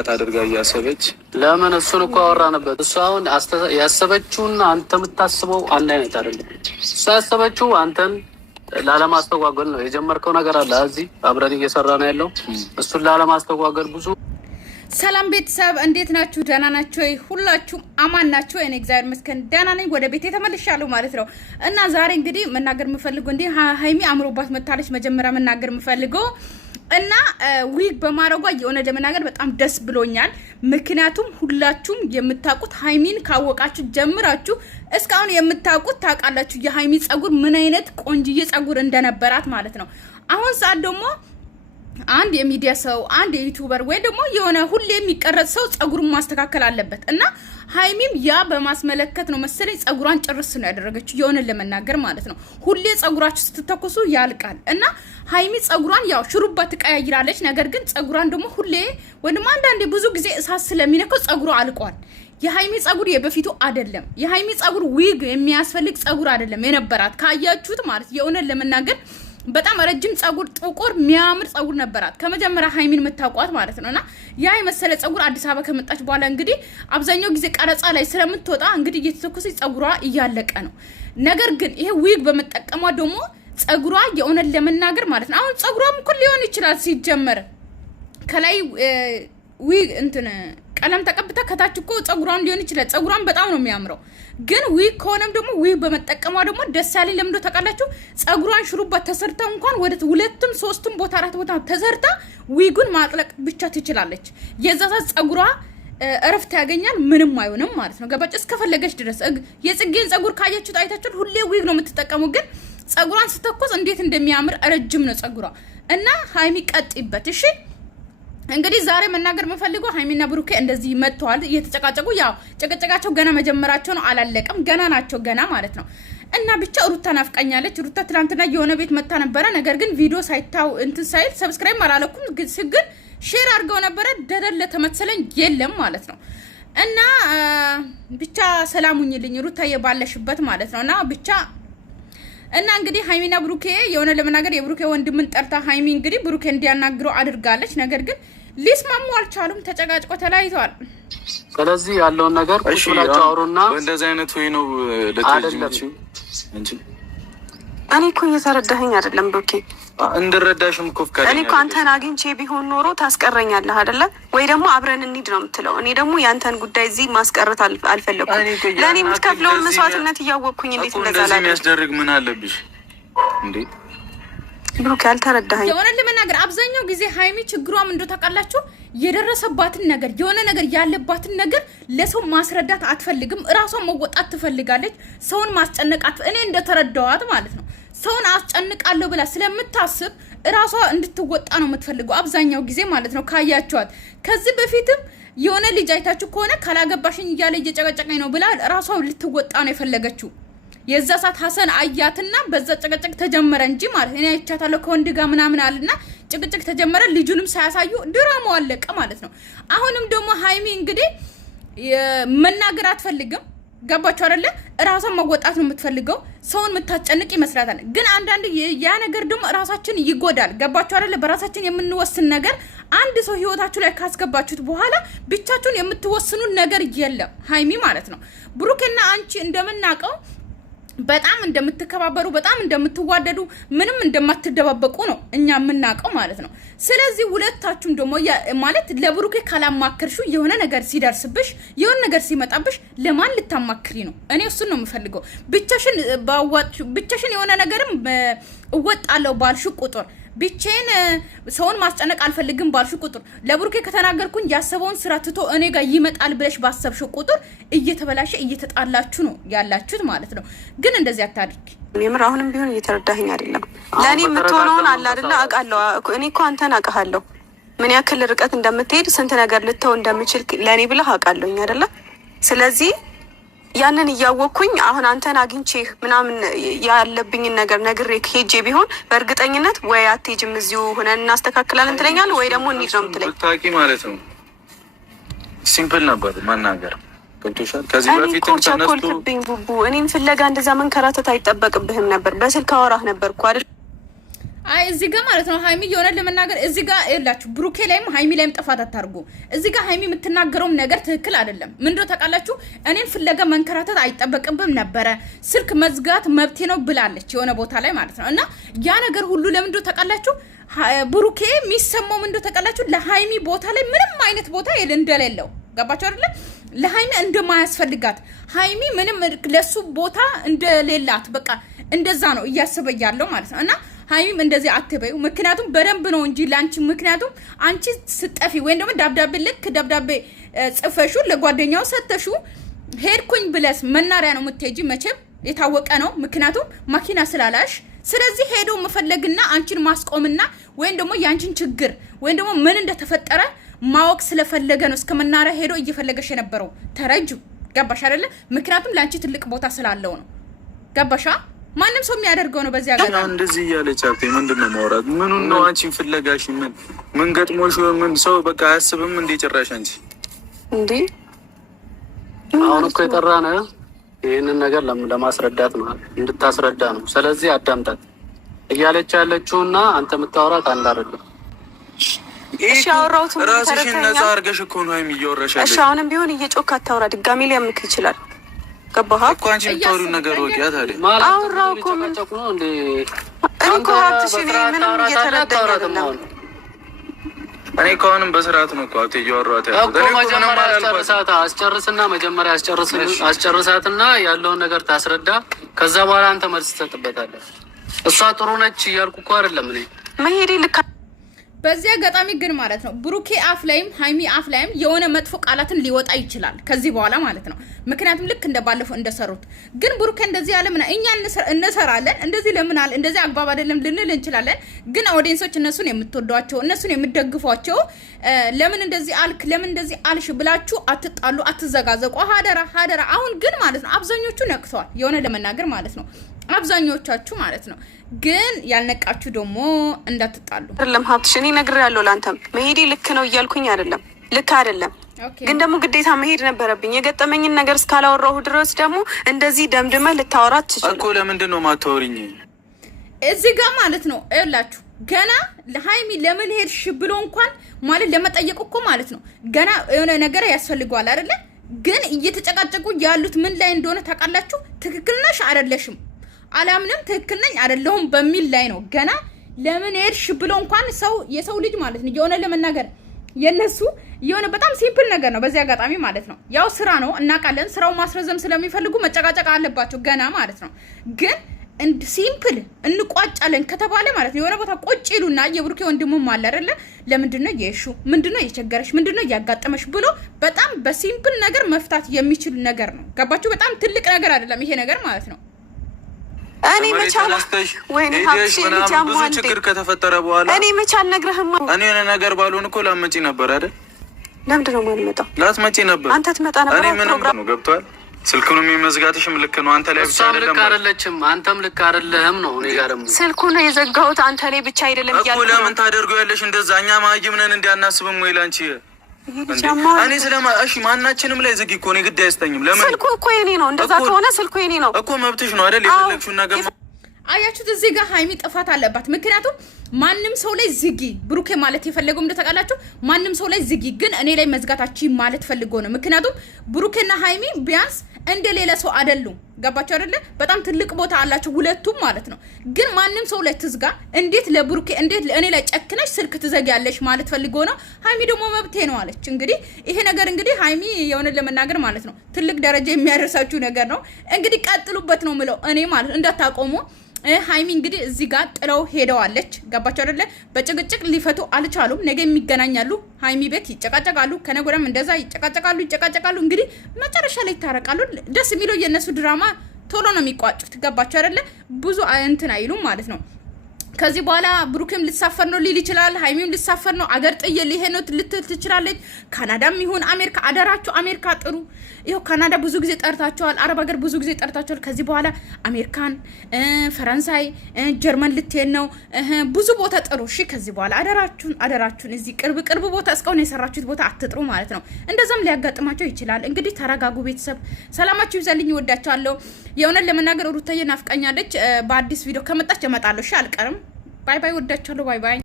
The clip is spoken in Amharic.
ታደርጋ ያሰበች ለምን እሱን እኮ አወራንበት። እሱ አሁን ያሰበችውና አንተ የምታስበው አንድ አይነት አይደለም። እሱ ያሰበችው አንተን ላለማስተጓጎል ነው። የጀመርከው ነገር አለ እዚህ አብረን እየሰራ ነው ያለው። እሱን ላለማስተጓጎል ብዙ። ሰላም ቤተሰብ እንዴት ናችሁ? ደህና ናችሁ? ሁላችሁም አማን ናችሁ? እኔ እግዚአብሔር ይመስገን ደህና ነኝ። ወደ ቤቴ ተመልሻለሁ ማለት ነው። እና ዛሬ እንግዲህ መናገር የምፈልገው እንዴ ሀይሚ አምሮባት መታለች። መጀመሪያ መናገር የምፈልገው እና ዊግ በማረጓ የሆነ ለመናገር በጣም ደስ ብሎኛል። ምክንያቱም ሁላችሁም የምታውቁት ሀይሚን ካወቃችሁ ጀምራችሁ እስካሁን የምታውቁት ታውቃላችሁ የሀይሚ ጸጉር ምን አይነት ቆንጅዬ ጸጉር እንደነበራት ማለት ነው። አሁን ሰዓት ደግሞ አንድ የሚዲያ ሰው አንድ ዩቲዩበር ወይ ደግሞ የሆነ ሁሌ የሚቀረጽ ሰው ጸጉሩን ማስተካከል አለበት እና ሀይሚም ያ በማስመለከት ነው መሰለኝ ጸጉሯን ጭርስ ነው ያደረገችው። የሆነ ለመናገር ማለት ነው ሁሌ ጸጉራችሁ ስትተኩሱ ያልቃል እና ሀይሚ ጸጉሯን ያው ሽሩባ ትቀያይራለች። ነገር ግን ጸጉሯን ደግሞ ሁሌ ወይም አንዳንዴ ብዙ ጊዜ እሳት ስለሚነካው ጸጉሯ አልቋል። የሀይሚ ጸጉር የበፊቱ አይደለም። የሀይሚ ጸጉር ዊግ የሚያስፈልግ ጸጉር አይደለም የነበራት ካያችሁት ማለት የሆነ ለመናገር በጣም ረጅም ጸጉር ጥቁር የሚያምር ጸጉር ነበራት ከመጀመሪያ ሀይሚን የምታውቋት ማለት ነውና ያ የመሰለ ጸጉር አዲስ አበባ ከመጣች በኋላ እንግዲህ አብዛኛው ጊዜ ቀረጻ ላይ ስለምትወጣ እንግዲህ እየተተኮሰች ጸጉሯ እያለቀ ነው። ነገር ግን ይሄ ዊግ በመጠቀሟ ደግሞ ጸጉሯ የሆነ ለመናገር ማለት ነው አሁን ጸጉሯም እኮ ሊሆን ይችላል ሲጀመር ከላይ ዊግ እንትን ቀለም ተቀብታ ከታች እኮ ጸጉሯን ሊሆን ይችላል። ጸጉሯን በጣም ነው የሚያምረው። ግን ዊግ ከሆነም ደግሞ ዊግ በመጠቀሟ ደግሞ ደስ ያለኝ ለምንድነው ታውቃላችሁ? ጸጉሯን ሽሩባ ተሰርታ እንኳን ወደ ሁለቱም ሶስቱም ቦታ አራት ቦታ ተሰርታ ዊጉን ማጥለቅ ብቻ ትችላለች። የዛዛ ጸጉሯ እረፍት ያገኛል፣ ምንም አይሆንም ማለት ነው። ገባጭ እስከፈለገች ድረስ የጽጌን ጸጉር ካያችሁት አይታችሁት ሁሌ ዊግ ነው የምትጠቀሙ። ግን ጸጉሯን ስተኮስ እንዴት እንደሚያምር ረጅም ነው ጸጉሯ እና ሀይሚ ቀጥይበት እሺ። እንግዲህ ዛሬ መናገር የምፈልገው ሀይሚና ብሩኬ እንደዚህ መጥተዋል እየተጨቃጨቁ ያው ጨቀጨቃቸው ገና መጀመራቸው ነው አላለቀም ገና ናቸው ገና ማለት ነው። እና ብቻ ሩታ ናፍቀኛለች። ሩታ ትናንትና የሆነ ቤት መጣ ነበረ። ነገር ግን ቪዲዮ ሳይታው እንትን ሳይል ሰብስክራይብ አላለኩም ግን ሼር አድርገው ነበረ ደረለ ተመሰለኝ የለም ማለት ነው። እና ብቻ ሰላሙኝልኝ ሩታ የባለሽበት ማለት ነውና ብቻ እና እንግዲህ ሀይሚና ብሩኬ የሆነ ለመናገር የብሩኬ ወንድምን ጠርታ ሀይሚ እንግዲህ ብሩኬ እንዲያናግረው አድርጋለች። ነገር ግን ሊስማሙ አልቻሉም፣ ተጨቃጭቆ ተለያይተዋል። ስለዚህ ያለውን ነገር ቁጭ ብላችሁ አውሩና እንደዚህ አይነት ወይ ነው ለተጅምጪ እንጂ እኔ እኮ እየተረዳኸኝ አይደለም ብሩኬ። እንድረዳሽም እኮ ፍቃድ እኔ እኮ አንተን አግኝቼ ቢሆን ኖሮ ታስቀረኛለህ አይደለ ወይ ደግሞ አብረን እንሂድ ነው የምትለው። እኔ ደግሞ ያንተን ጉዳይ እዚህ ማስቀረት አልፈለኩም። ለእኔ የምትከፍለውን መስዋዕትነት እያወቅኩኝ እንዴት እንደዛላ የሚያስደርግ ምን አለብሽ እንዴ ብሩኬ? አልተረዳኸኝ። የሆነ ለመናገር አብዛኛው ጊዜ ሀይሚ ችግሯም እንደው ታውቃላችሁ የደረሰባትን ነገር የሆነ ነገር ያለባትን ነገር ለሰው ማስረዳት አትፈልግም። እራሷን መወጣት ትፈልጋለች። ሰውን ማስጨነቃት እኔ እንደተረዳዋት ማለት ነው ሰውን አስጨንቃለሁ ብላ ስለምታስብ እራሷ እንድትወጣ ነው የምትፈልገው አብዛኛው ጊዜ ማለት ነው። ካያችኋት ከዚህ በፊትም የሆነ ልጅ አይታችሁ ከሆነ ካላገባሽኝ እያለ እየጨቀጨቀኝ ነው ብላ እራሷ ልትወጣ ነው የፈለገችው። የዛ ሰዓት ሀሰን አያትና በዛ ጭቅጭቅ ተጀመረ እንጂ ማለት እኔ አይቻታለሁ ከወንድ ጋር ምናምን አለና ጭቅጭቅ ተጀመረ። ልጁንም ሳያሳዩ ድራማው አለቀ ማለት ነው። አሁንም ደግሞ ሀይሚ እንግዲህ መናገር አትፈልግም። ገባችሁ አይደለ? እራሷን መወጣት ነው የምትፈልገው። ሰውን የምታጨንቅ ይመስላታል። ግን አንዳንድ ያ ነገር ደግሞ እራሳችን ይጎዳል። ገባችሁ አይደለ? በራሳችን የምንወስን ነገር አንድ ሰው ህይወታችሁ ላይ ካስገባችሁት በኋላ ብቻችሁን የምትወስኑ ነገር የለም። ሀይሚ ማለት ነው ብሩክና አንቺ እንደምናውቀው በጣም እንደምትከባበሩ በጣም እንደምትዋደዱ ምንም እንደማትደባበቁ ነው እኛ የምናውቀው ማለት ነው። ስለዚህ ሁለታችሁም ደግሞ ማለት ለብሩኬ ካላማከርሽው የሆነ ነገር ሲደርስብሽ የሆነ ነገር ሲመጣብሽ ለማን ልታማክሪ ነው? እኔ እሱን ነው የምፈልገው። ብቻሽን የሆነ ነገርም እወጣለሁ ባልሽ ቁጥር ብቻዬን ሰውን ማስጨነቅ አልፈልግም ባልሽ ቁጥር ለብሩኬ ከተናገርኩኝ ያሰበውን ስራ ትቶ እኔ ጋር ይመጣል ብለሽ ባሰብሽ ቁጥር እየተበላሸ እየተጣላችሁ ነው ያላችሁት ማለት ነው። ግን እንደዚህ አታድርጊ። የምር አሁንም ቢሆን እየተረዳኸኝ አይደለም። ለእኔ የምትሆነውን አለ አይደለ አውቃለሁ። እኔ እኮ አንተን አውቃለሁ ምን ያክል ርቀት እንደምትሄድ ስንት ነገር ልተው እንደምችል ለእኔ ብለህ አውቃለሁኝ አይደለ? ስለዚህ ያንን እያወቅኩኝ አሁን አንተን አግኝቼ ምናምን ያለብኝን ነገር ነግሬ ሄጄ ቢሆን በእርግጠኝነት ወይ አትሄጂም እዚሁ ሆነን እናስተካክላለን ትለኛለህ ወይ ደግሞ እንሂድ ነው የምትለኝ። ታውቂ ማለት ነው ሲምፕል ነበር መናገር ገብቶሻል። ከዚህ በፊት ቸኮልክብኝ ቡቡ። እኔም ፍለጋ እንደዛ መንከራተት አይጠበቅብህም ነበር። በስልክ አወራህ ነበርኩ አይደል? አይ እዚህ ጋር ማለት ነው ሃይሚ የሆነ ለመናገር እዚህ ጋር ይላችሁ ብሩኬ ላይም ሃይሚ ላይም ጥፋት አታርጉ። እዚህ ጋር ሃይሚ የምትናገረው ነገር ትክክል አይደለም። ምንድነው ታውቃላችሁ? እኔን ፍለጋ መንከራተት አይጠበቅብም ነበረ። ስልክ መዝጋት መብቴ ነው ብላለች የሆነ ቦታ ላይ ማለት ነው። እና ያ ነገር ሁሉ ለምንድነው ታውቃላችሁ? ብሩኬ የሚሰማው ምንድነው ታውቃላችሁ? ለሃይሚ ቦታ ላይ ምንም አይነት ቦታ እንደሌለው ገባችሁ አይደለ? ለሃይሚ እንደማያስፈልጋት ሃይሚ ምንም ለሱ ቦታ እንደሌላት በቃ እንደዛ ነው እያሰበ ያለው ማለት ነው። እና ሃይሚም እንደዚህ አትበዩ። ምክንያቱም በደንብ ነው እንጂ ላንቺ ምክንያቱም አንቺ ስጠፊ ወይ እንደም ዳብዳቤ ልክ ዳብዳቤ ጽፈሹ ለጓደኛው ሰተሹ ሄድኩኝ ብለስ መናሪያ ነው የምትሄጂ መቼም የታወቀ ነው። ምክንያቱም ማኪና ስላላሽ ስለዚህ ሄዶ መፈለግና አንቺን ማስቆምና ወይ ደግሞ ያንቺን ችግር ወይ ደግሞ ምን እንደተፈጠረ ማወቅ ስለፈለገ ነው እስከ መናሪያ ሄዶ እየፈለገሽ የነበረው። ተረጁ ገባሽ አይደለ? ምክንያቱም ላንቺ ትልቅ ቦታ ስላለው ነው። ገባሻ? ማንም ሰው የሚያደርገው ነው። በዚህ አጋጣሚ እንደዚህ ያለች አፍቴ ምንድነው ማውራት? ምኑን ነው አንቺን ፍለጋሽ? ምን ገጥሞሽ? ምን ሰው በቃ አያስብም እንዴ ጭራሽ አንቺ እንዴ? አሁን እኮ የጠራነ ይህንን ነገር ለማስረዳት ነው፣ እንድታስረዳ ነው። ስለዚህ አዳምጣት። እያለች ያለችውና አንተ የምታወራት አንድ አይደለም። እሺ አውራውት ራስሽን ነፃ አድርገሽ እኮ ነው የሚያወራሻለሽ። እሺ አሁንም ቢሆን እየጮካ አታውራ፣ ድጋሚ ሊያምክ ይችላል። ገባህ እኮ አንቺ የምታወሪው ነገር ወቂያ ታዲያ አውራው እኮ መጨቁ ነው እንዴ? አንተ ሀብትሽ ምንም እየተረዳኝ አይደለም። እኔ ከሆነም በስርዓት ነው እኮ አውጥቼ ያወራሁት እኮ መጀመሪያ አስጨርስና መጀመሪያ አስጨርሳትና ያለውን ነገር ታስረዳ። ከዛ በኋላ አንተ መልስ ትሰጥበታለህ። እሷ ጥሩ ነች እያልኩ እኮ አይደለም እኔ መሄዴ ልክ። በዚህ አጋጣሚ ግን ማለት ነው ብሩኬ አፍ ላይም ሃይሚ አፍ ላይም የሆነ መጥፎ ቃላትን ሊወጣ ይችላል ከዚህ በኋላ ማለት ነው። ምክንያቱም ልክ እንደባለፈው እንደሰሩት ግን ብሩኬ እንደዚህ ያለ ምን እኛ እንሰራለን እንደዚህ ለምን አለ እንደዚህ አግባብ አይደለም ልንል እንችላለን። ግን ኦዲየንሶች እነሱን የምትወዷቸው እነሱን የምትደግፏቸው ለምን እንደዚህ አልክ ለምን እንደዚህ አልሽ ብላችሁ አትጣሉ፣ አትዘጋዘቁ። ሀደራ አሁን ግን ማለት ነው አብዛኞቹ ነቅተዋል የሆነ ለመናገር ማለት ነው አብዛኞቻችሁ ማለት ነው። ግን ያልነቃችሁ ደግሞ እንዳትጣሉ አይደለም። ሀብትሽ እኔ ነግሬያለሁ ላንተም መሄዴ ልክ ነው እያልኩኝ አይደለም፣ ልክ አይደለም። ግን ደግሞ ግዴታ መሄድ ነበረብኝ። የገጠመኝን ነገር እስካላወራሁ ድረስ ደግሞ እንደዚህ ደምድመህ ልታወራት ትችላለህ እኮ። ለምንድን ነው ማታወሪኝ? እዚህ ጋር ማለት ነው እላችሁ ገና ለሃይሚ ለምን ሄድሽ ብሎ እንኳን ማለት ለመጠየቅ እኮ ማለት ነው ገና የሆነ ነገር ያስፈልገዋል አይደለ? ግን እየተጨቃጨቁ ያሉት ምን ላይ እንደሆነ ታውቃላችሁ? ትክክል ነሽ አይደለሽም አላምንም ትክክል ነኝ አይደለሁም በሚል ላይ ነው። ገና ለምን ሄድሽ ብሎ እንኳን ሰው የሰው ልጅ ማለት ነው የሆነ ለመናገር የነሱ የሆነ በጣም ሲምፕል ነገር ነው። በዚህ አጋጣሚ ማለት ነው ያው ስራ ነው እናውቃለን። ስራው ማስረዘም ስለሚፈልጉ መጨቃጨቅ አለባቸው ገና ማለት ነው። ግን ሲምፕል እንቋጫለን ከተባለ ማለት ነው የሆነ ቦታ ቁጭ ይሉና የብሩኬ ወንድሙም አለ አይደለ? ለምንድነው የሹ ምንድነው የቸገረሽ ምንድነው ያጋጠመሽ ብሎ በጣም በሲምፕል ነገር መፍታት የሚችል ነገር ነው። ገባችሁ? በጣም ትልቅ ነገር አይደለም ይሄ ነገር ማለት ነው። እኔ መቻል ወይኔ ሀብትሽ ብዙ ችግር ከተፈጠረ በኋላ እኔ መቻል ነግረህማ እኔ የሆነ ነገር ባልሆን እኮ ላመጪ ነበር አይደል? ለምንድን ነው የማልመጣው? ላትመጪ ነበር። አንተ ትመጣ ነበር። እኔ ምንም ነው ገብቷል። ስልኩንም የሚመዝጋትሽም ልክ ነው። አንተ ላይ ብቻ አይደለም። ልክ አይደለችም። አንተም ልክ አይደለህም ነው። እኔ ጋር ደግሞ ስልኩን የዘጋሁት አንተ ላይ ብቻ አይደለም እያልኩ እኮ። ለምን ታደርገዋለሽ እንደዛ? እኛ ማይም ነን እንዲያናስብም ወይ ላንቺ እኔ ስለማ እሺ ማናችንም ላይ ዝጊ እኮ ነው ግድ አይስተኝም። ለምን ስልኩ እኮ የኔ ነው። እንደዛ ከሆነ ስልኩ የኔ ነው እኮ መብትሽ ነው አይደል? የፈለግሽውን ነገር አያችሁት? እዚህ ጋር ሃይሚ ጥፋት አለባት። ምክንያቱም ማንም ሰው ላይ ዝጊ ብሩኬ ማለት የፈለገው እንደተቃላችሁ ማንም ሰው ላይ ዝጊ፣ ግን እኔ ላይ መዝጋታችሁ ማለት ፈልጎ ነው። ምክንያቱም ብሩኬና ሃይሚ ቢያንስ እንደ ሌላ ሰው አይደሉም። ገባችሁ አይደለ? በጣም ትልቅ ቦታ አላችሁ ሁለቱም ማለት ነው። ግን ማንም ሰው ላይ ትዝጋ። እንዴት ለብሩኬ እንዴት እኔ ላይ ጨክነሽ ስልክ ትዘጊያለሽ ማለት ፈልጎ ነው። ሃይሚ ደግሞ መብቴ ነው አለች። እንግዲህ ይሄ ነገር እንግዲህ ሃይሚ የሆነ ለመናገር ማለት ነው ትልቅ ደረጃ የሚያደርሳችሁ ነገር ነው። እንግዲህ ቀጥሉበት ነው ምለው እኔ ማለት እንዳታቆሙ። ሃይሚ እንግዲህ እዚህ ጋር ጥለው ሄደዋለች። ገባችሁ አይደለ? በጭቅጭቅ ሊፈቱ አልቻሉም። ነገ የሚገናኛሉ፣ ሃይሚ ቤት ይጨቃጨቃሉ፣ ከነገራም እንደዛ ይጨቃጨቃሉ። እንግዲህ መጨረሻ ላይ ይታረቃሉ። ደስ የሚለው የነሱ ድራማ ቶሎ ነው የሚቋጩት። ገባችሁ አይደለ? ብዙ እንትን አይሉም ማለት ነው። ከዚህ በኋላ ብሩክም ልትሳፈር ነው ሊል ይችላል። ሃይሚም ልትሳፈር ነው፣ አገር ጥዬ ሊሄድ ነው ልትል ትችላለች። ካናዳም ይሁን አሜሪካ፣ አደራችሁ አሜሪካ ጥሩ። ይኸው ካናዳ ብዙ ጊዜ ጠርታቸዋል፣ አረብ ሀገር ብዙ ጊዜ ጠርታቸዋል። ከዚህ በኋላ አሜሪካን፣ ፈረንሳይ፣ ጀርመን ልትሄድ ነው። ብዙ ቦታ ጥሩ። እሺ ከዚህ በኋላ አደራችሁን እዚህ ቅርብ ቦታ እስካሁን የሰራችሁት ቦታ አትጥሩ ማለት ነው። እንደዛም ሊያጋጥማቸው ይችላል። እንግዲህ ተረጋጉ ቤተሰብ። ሰላማችሁ ይብዛልኝ፣ እወዳቸዋለሁ። የእውነት ለመናገር ሩታዬ ናፍቃኛለች። በአዲስ ቪዲዮ ከመጣች እመጣለሁ። እሺ አልቀርም። ባይ ባይ። ወዳችኋለሁ። ባይ ባይ።